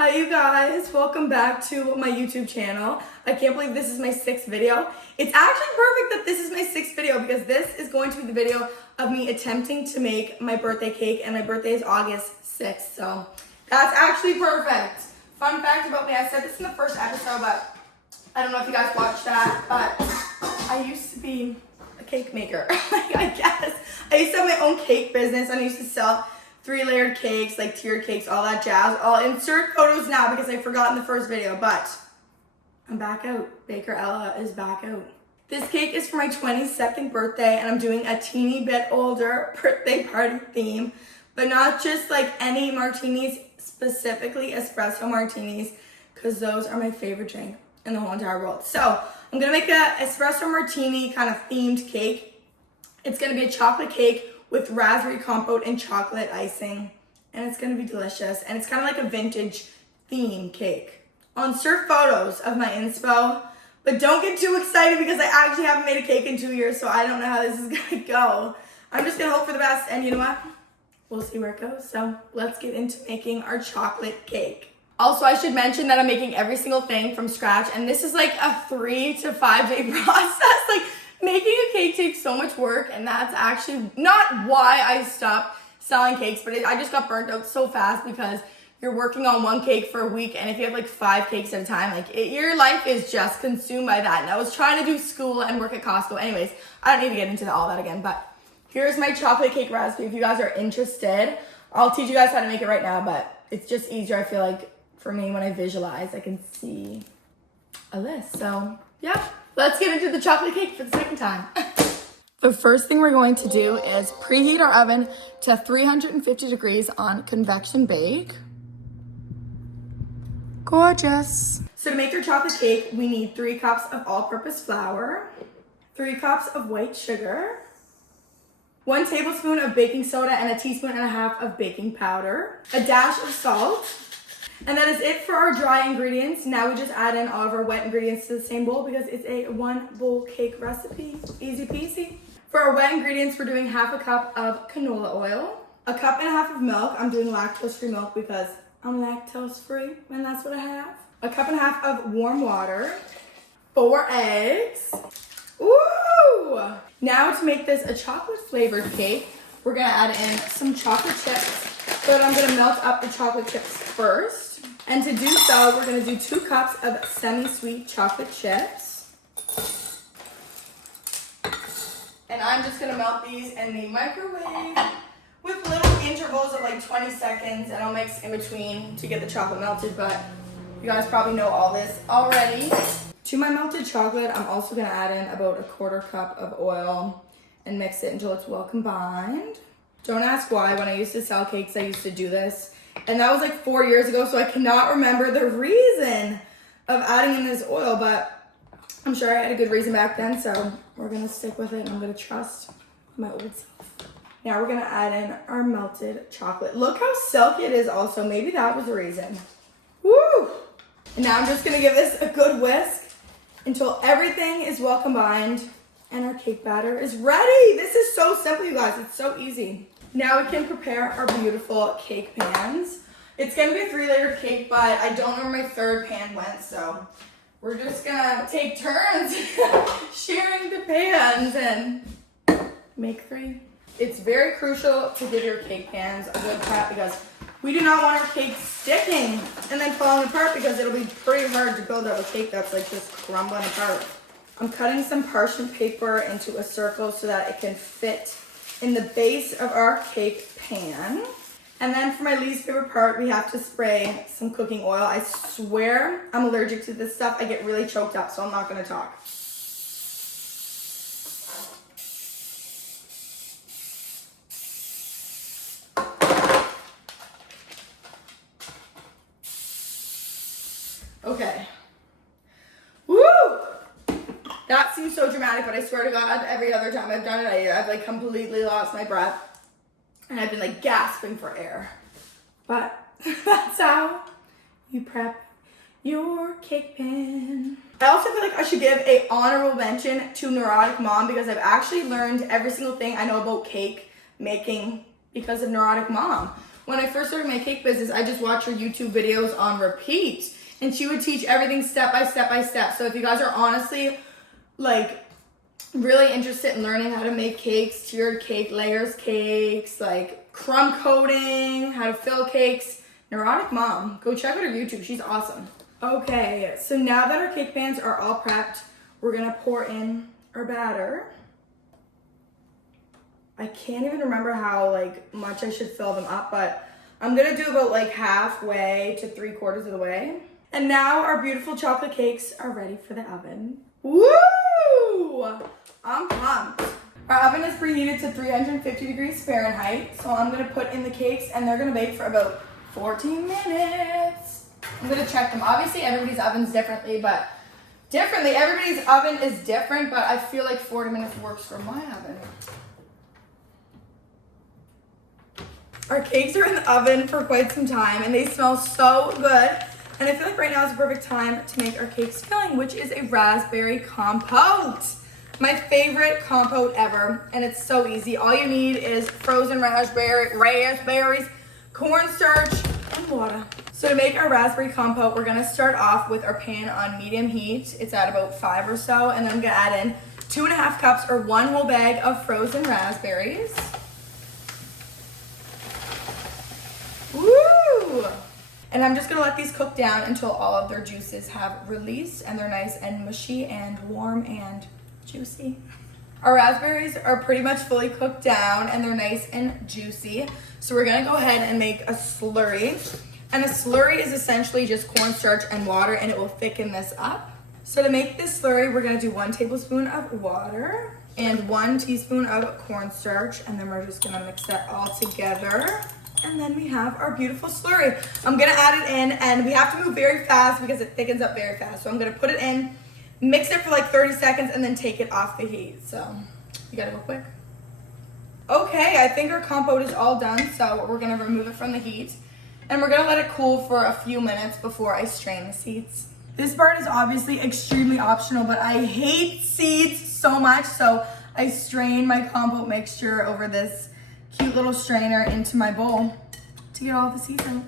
Hi you guys, welcome back to my YouTube channel. I can't believe this is my 6th video. It's actually perfect that this is my 6th video because this is going to be the video of me attempting to make my birthday cake, and my birthday is August 6th, so that's actually perfect. Fun fact about me, I said this in the first episode, but I don't know if you guys watched that, but I used to be a cake maker, I guess. I used to have my own cake business, and I used to sell 3-layered cakes, like tiered cakes, all that jazz. I'll insert photos now because I forgot in the first video, but I'm back out. Baker Ella is back out. This cake is for my 22nd birthday, and I'm doing a teeny bit older birthday party theme, but not just like any martinis, specifically espresso martinis, because those are my favorite drink in the whole entire world. So I'm gonna make a espresso martini kind of themed cake. It's gonna be a chocolate cake with raspberry compote and chocolate icing, and it's gonna be delicious, and it's kind of like a vintage theme cake. I'll insert photos of my inspo, but don't get too excited because I actually haven't made a cake in 2 years, so I don't know how this is gonna go. I'm just gonna hope for the best, and you know what? We'll see where it goes. So let's get into making our chocolate cake. Also, I should mention that I'm making every single thing from scratch, and this is like a 3 to 5 day process. Like, making a cake takes so much work, and that's actually not why I stopped selling cakes, but I just got burnt out so fast because you're working on one cake for a week, and if you have like 5 cakes at a time, your life is just consumed by that. And I was trying to do school and work at Costco. Anyways, I don't need to get into all that again, but here's my chocolate cake recipe. If you guys are interested, I'll teach you guys how to make it right now, but it's just easier, I feel like, for me when I visualize. I can see a list, so yeah. Let's get into the chocolate cake for the second time. The first thing we're going to do is preheat our oven to 350 degrees on convection bake. Gorgeous. So to make your chocolate cake, we need 3 cups of all-purpose flour, 3 cups of white sugar, 1 tablespoon of baking soda, and 1.5 teaspoons of baking powder, a dash of salt. And that is it for our dry ingredients. Now we just add in all of our wet ingredients to the same bowl because it's a 1-bowl cake recipe. Easy peasy. For our wet ingredients, we're doing 1/2 cup of canola oil, 1.5 cups of milk. I'm doing lactose-free milk because I'm lactose-free, and that's what I have. 1.5 cups of warm water, 4 eggs. Ooh! Now to make this a chocolate-flavored cake, we're gonna add in some chocolate chips. So I'm gonna melt up the chocolate chips first. And to do so, we're gonna do 2 cups of semi-sweet chocolate chips. And I'm just gonna melt these in the microwave with little intervals of like 20 seconds, and I'll mix in between to get the chocolate melted, but you guys probably know all this already. To my melted chocolate, I'm also gonna add in about 1/4 cup of oil and mix it until it's well combined. Don't ask why. When I used to sell cakes, I used to do this. And that was like 4 years ago, so I cannot remember the reason of adding in this oil, but I'm sure I had a good reason back then, so we're gonna stick with it, and I'm gonna trust my old self. Now we're gonna add in our melted chocolate. Look how silky it is also. Maybe that was the reason. Woo! And now I'm just gonna give this a good whisk until everything is well combined and our cake batter is ready. This is so simple, you guys. It's so easy. Now we can prepare our beautiful cake pans. It's gonna be a 3-layered cake, but I don't know where my 3rd pan went, so we're just gonna take turns sharing the pans and make 3. It's very crucial to give your cake pans a good prep because we do not want our cake sticking and then falling apart, because it'll be pretty hard to build up a cake that's like just crumbling apart. I'm cutting some parchment paper into a circle so that it can fit in the base of our cake pan. And then for my least favorite part, we have to spray some cooking oil. I swear I'm allergic to this stuff. I get really choked up, so I'm not gonna talk. Okay. Woo! That seems so dramatic, but I swear to God, every other time I've done it, I've like completely lost my breath. And I've been like gasping for air. But that's how you prep your cake pan. I also feel like I should give an honorable mention to Neurotic Mom, because I've actually learned every single thing I know about cake making because of Neurotic Mom. when I first started my cake business, I just watched her YouTube videos on repeat. And she would teach everything step by step by step. So if you guys are honestly like really interested in learning how to make cakes, tiered cake, layers cakes, like crumb coating, how to fill cakes, Neurotic Mom, go check out her YouTube. She's awesome. Okay, so now that our cake pans are all prepped, we're gonna pour in our batter. I can't even remember how like much I should fill them up, but I'm gonna do about like halfway to 3/4 of the way. And now our beautiful chocolate cakes are ready for the oven. Woo! I'm pumped. Our oven is preheated to 350 degrees Fahrenheit, so I'm gonna put in the cakes and they're gonna bake for about 14 minutes. I'm gonna check them. Obviously everybody's oven's everybody's oven is different, but I feel like 40 minutes works for my oven. Our cakes are in the oven for quite some time and they smell so good. And I feel like right now is the perfect time to make our cakes filling, which is a raspberry compote. My favorite compote ever, and it's so easy. All you need is frozen raspberries, cornstarch, and water. So to make our raspberry compote, we're gonna start off with our pan on medium heat. It's at about 5 or so, and then I'm gonna add in 2.5 cups or 1 whole bag of frozen raspberries. Woo! And I'm just gonna let these cook down until all of their juices have released and they're nice and mushy and warm and juicy. Our raspberries are pretty much fully cooked down and they're nice and juicy. So we're gonna go ahead and make a slurry. And a slurry is essentially just cornstarch and water and it will thicken this up. So to make this slurry, we're gonna do 1 tablespoon of water and 1 teaspoon of cornstarch, and then we're just gonna mix that all together. And then we have our beautiful slurry. I'm gonna add it in and we have to move very fast because it thickens up very fast. So I'm gonna put it in, mix it for like 30 seconds and then take it off the heat. So you gotta go quick. Okay, I think our compote is all done. So we're gonna remove it from the heat and we're gonna let it cool for a few minutes before I strain the seeds. This part is obviously extremely optional, but I hate seeds so much. So I strain my compote mixture over this cute little strainer into my bowl to get all the seeds out.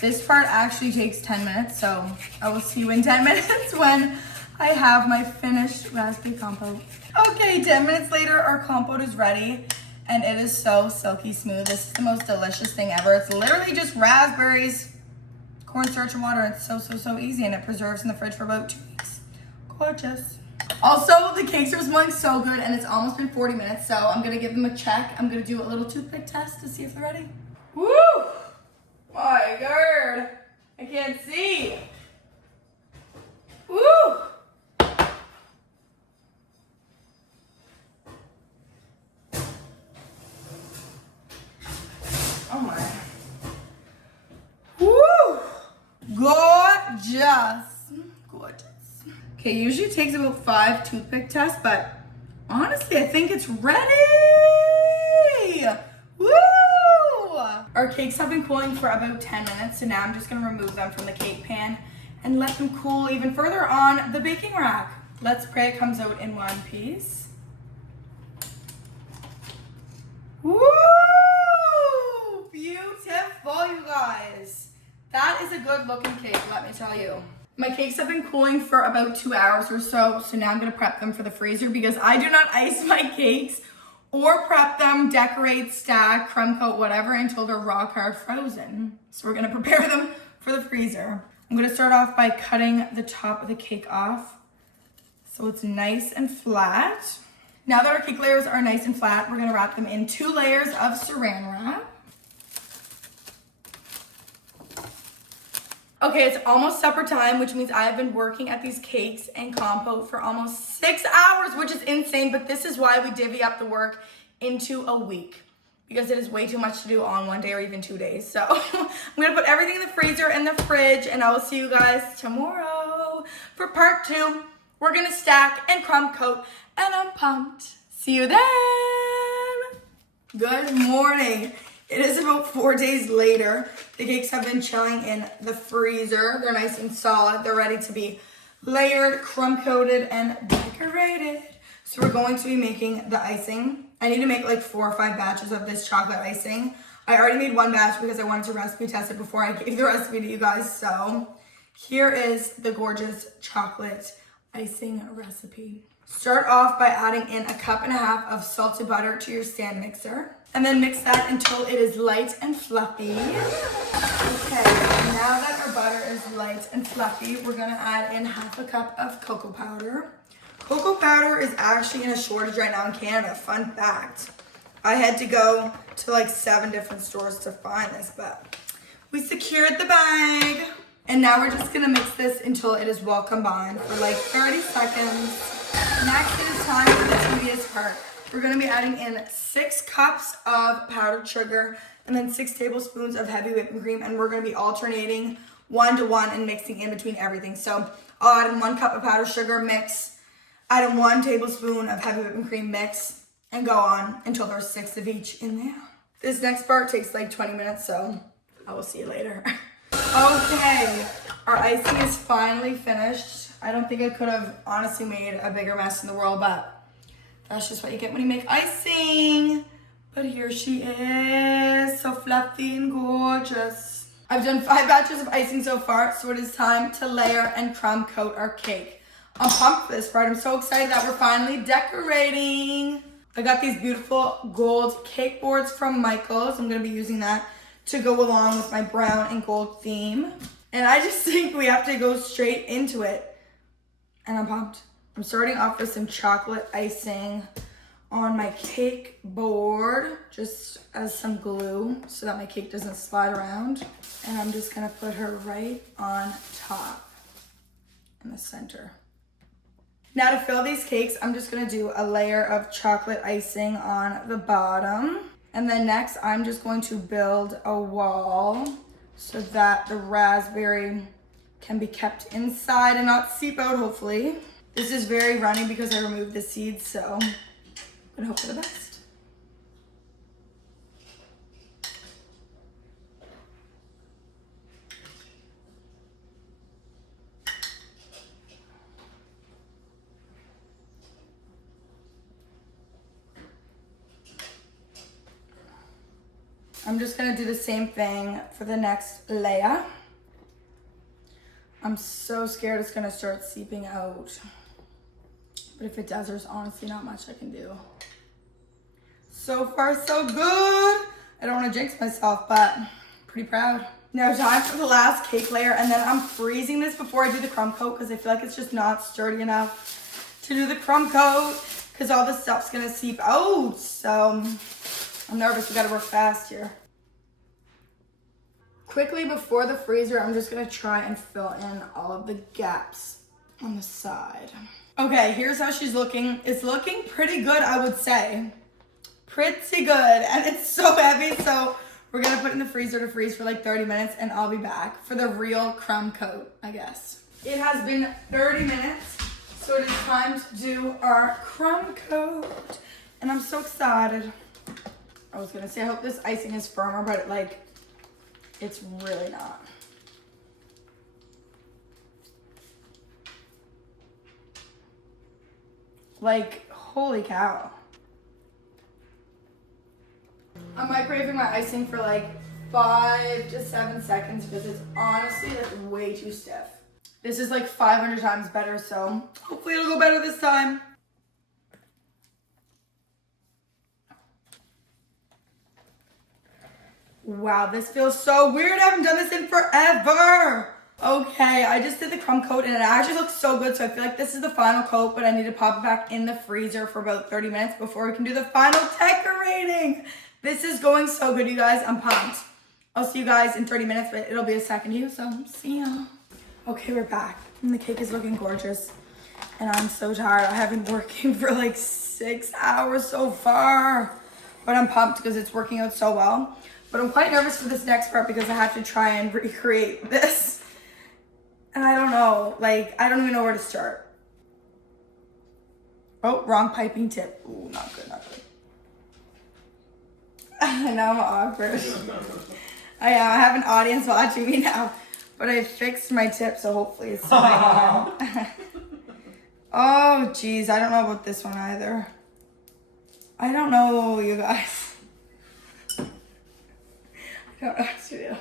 This part actually takes 10 minutes, so I will see you in 10 minutes when I have my finished raspberry compote. Okay, 10 minutes later, our compote is ready and it is so silky smooth. This is the most delicious thing ever. It's literally just raspberries, cornstarch and water. It's so easy and it preserves in the fridge for about 2 weeks. Gorgeous. Also, the cakes are smelling so good and it's almost been 40 minutes, so I'm gonna give them a check. I'm gonna do a little toothpick test to see if they're ready. Woo! My God, I can't see. Woo! Oh my. Woo! Gorgeous. Gorgeous. Okay, usually it takes about 5 toothpick tests, but honestly, I think it's ready. Woo! Our cakes have been cooling for about 10 minutes, so now I'm just gonna remove them from the cake pan and let them cool even further on the baking rack. Let's pray it comes out in one piece. Woo! Beautiful, you guys. That is a good looking cake, let me tell you. My cakes have been cooling for about 2 hours or so now I'm gonna prep them for the freezer because I do not ice my cakes or prep them, decorate, stack, crumb coat, whatever until they're rock hard frozen. So we're gonna prepare them for the freezer. I'm gonna start off by cutting the top of the cake off so it's nice and flat. Now that our cake layers are nice and flat, we're gonna wrap them in 2 layers of saran wrap. Okay, it's almost supper time, which means I have been working at these cakes and compote for almost 6 hours, which is insane, but this is why we divvy up the work into a week because it is way too much to do on one day or even 2 days. So I'm gonna put everything in the freezer and the fridge and I will see you guys tomorrow for part 2. We're gonna stack and crumb coat and I'm pumped. See you then. Good morning. It is about 4 days later. The cakes have been chilling in the freezer. They're nice and solid. They're ready to be layered, crumb coated, and decorated. So we're going to be making the icing. I need to make like 4 or 5 batches of this chocolate icing. I already made 1 batch because I wanted to recipe test it before I gave the recipe to you guys. So here is the gorgeous chocolate icing recipe. Start off by adding in 1.5 cups of salted butter to your stand mixer. And then mix that until it is light and fluffy. Okay, now that our butter is light and fluffy, we're gonna add in 1/2 cup of cocoa powder. Cocoa powder is actually in a shortage right now in Canada, fun fact. I had to go to like 7 different stores to find this, but we secured the bag. And now we're just gonna mix this until it is well combined for like 30 seconds. Next, it is time for the tedious part. We're gonna be adding in 6 cups of powdered sugar and then 6 tablespoons of heavy whipping cream, and we're gonna be alternating 1 to 1 and mixing in between everything. So I'll add in 1 cup of powdered sugar, mix, add in 1 tablespoon of heavy whipping cream, mix, and go on until there's 6 of each in there. This next part takes like 20 minutes, so I will see you later. Okay, our icing is finally finished. I don't think I could have honestly made a bigger mess in the world, but that's just what you get when you make icing. But here she is, so fluffy and gorgeous. I've done 5 batches of icing so far, so it is time to layer and crumb coat our cake. I'm pumped for this part. I'm so excited that we're finally decorating. I got these beautiful gold cake boards from Michael's. I'm gonna be using that to go along with my brown and gold theme. And I just think we have to go straight into it. And I'm pumped. I'm starting off with some chocolate icing on my cake board, just as some glue so that my cake doesn't slide around. And I'm just gonna put her right on top in the center. Now to fill these cakes, I'm just gonna do a layer of chocolate icing on the bottom. And then next, I'm just going to build a wall so that the raspberry can be kept inside and not seep out, hopefully. This is very runny because I removed the seeds, so I'm gonna hope for the best. I'm just gonna do the same thing for the next layer. I'm so scared it's gonna start seeping out. But if it does, there's honestly not much I can do. So far, so good. I don't wanna jinx myself, but pretty proud. Now time for the last cake layer, and then I'm freezing this before I do the crumb coat because I feel like it's just not sturdy enough to do the crumb coat because all the stuff's gonna seep out. So I'm nervous, we gotta work fast here. Quickly before the freezer, I'm just gonna try and fill in all of the gaps on the side. Okay, here's how she's looking. It's looking pretty good, I would say. Pretty good, and it's so heavy, so we're gonna put it in the freezer to freeze for like 30 minutes, and I'll be back for the real crumb coat, I guess. It has been 30 minutes, so it is time to do our crumb coat, and I'm so excited. I was gonna say, I hope this icing is firmer, but it's really not. Like, holy cow. I'm microwaving my icing for like 5 to 7 seconds because it's honestly like way too stiff. This is like 500 times better, so hopefully it'll go better this time. Wow, this feels so weird. I haven't done this in forever. Okay, I just did the crumb coat and it actually looks so good. So I feel like this is the final coat, but I need to pop it back in the freezer for about 30 minutes before we can do the final decorating. This is going so good, you guys. I'm pumped. I'll see you guys in 30 minutes, but it'll be a second to you, so see ya. Okay, we're back. And the cake is looking gorgeous. And I'm so tired. I have been working for like 6 hours so far. But I'm pumped because it's working out so well. But I'm quite nervous for this next part because I have to try and recreate this. And I don't know, like, I don't even know where to start. Oh, wrong piping tip. Ooh, not good, not good. Now I'm awkward. I have an audience watching me now. But I fixed my tip, so hopefully it's still hanging. Oh, geez. I don't know about this one either. I don't know, you guys. I don't know what to do.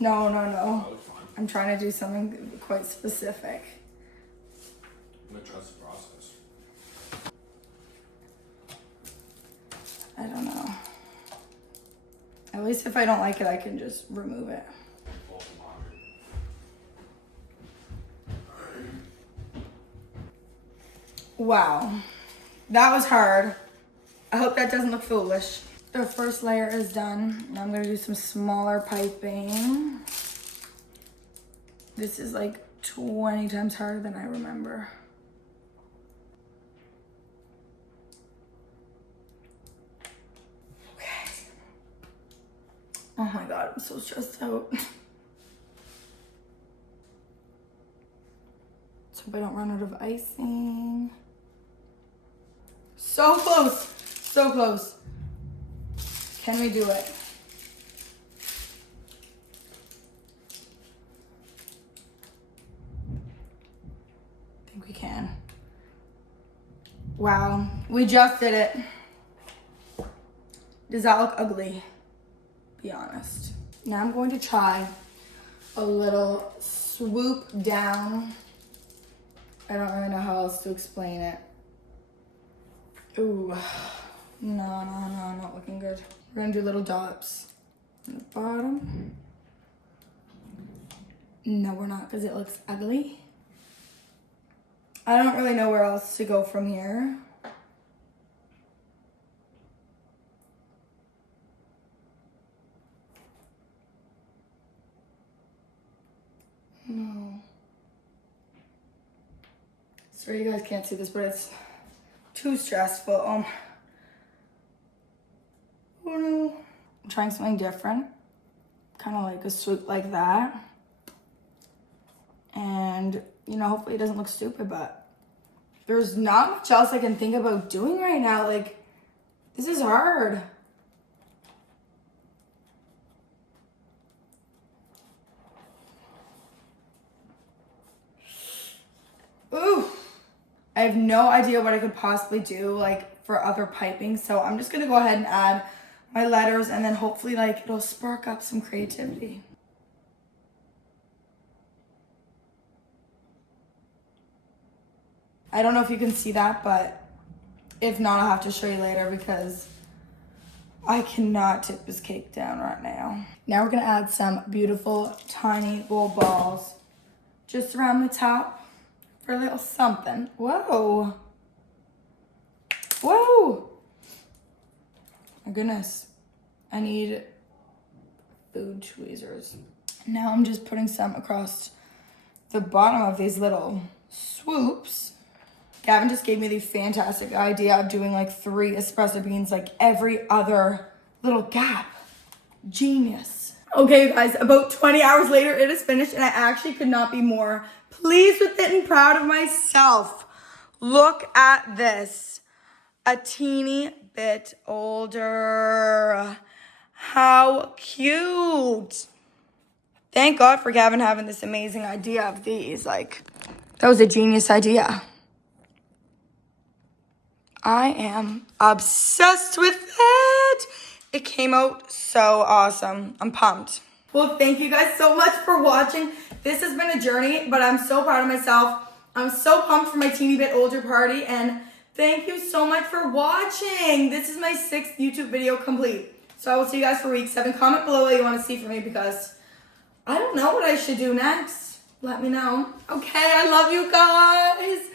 No. I'm trying to do something quite specific. I'm gonna trust the process. I don't know. At least if I don't like it, I can just remove it. Wow. That was hard. I hope that doesn't look foolish. The first layer is done. Now I'm gonna do some smaller piping. This is like 20 times harder than I remember. Okay. Oh my God, I'm so stressed out. Let's hope I don't run out of icing. So close, so close. Can we do it? I think we can. Wow, we just did it. Does that look ugly? Be honest. Now I'm going to try a little swoop down. I don't really know how else to explain it. Ooh, no, not looking good. We're gonna do little dots on the bottom. No, we're not, because it looks ugly. I don't really know where else to go from here. No. Sorry you guys can't see this, but it's too stressful. Oh no. I'm trying something different. Kind of like a swoop like that. And, you know, hopefully it doesn't look stupid, but there's not much else I can think about doing right now. Like, this is hard. Ooh. I have no idea what I could possibly do, like, for other piping. So I'm just going to go ahead and add my letters, and then hopefully, like, it'll spark up some creativity. I don't know if you can see that, but if not, I'll have to show you later because I cannot tip this cake down right now. Now we're gonna add some beautiful tiny gold balls just around the top for a little something. Whoa. Whoa. My goodness. I need food tweezers. Now I'm just putting some across the bottom of these little swoops. Gavin just gave me the fantastic idea of doing like 3 espresso beans like every other little gap. Genius. Okay, you guys, about 20 hours later, it is finished, and I actually could not be more pleased with it and proud of myself. Look at this. A teeny bit older. How cute. Thank God for Gavin having this amazing idea of these. Like, that was a genius idea. I am obsessed with it. It came out so awesome. I'm pumped. Well, thank you guys so much for watching. This has been a journey, but I'm so proud of myself. I'm so pumped for my teeny bit older party, and thank you so much for watching. This is my 6th YouTube video complete. So I will see you guys for week 7. Comment below what you want to see from me because I don't know what I should do next. Let me know. Okay, I love you guys.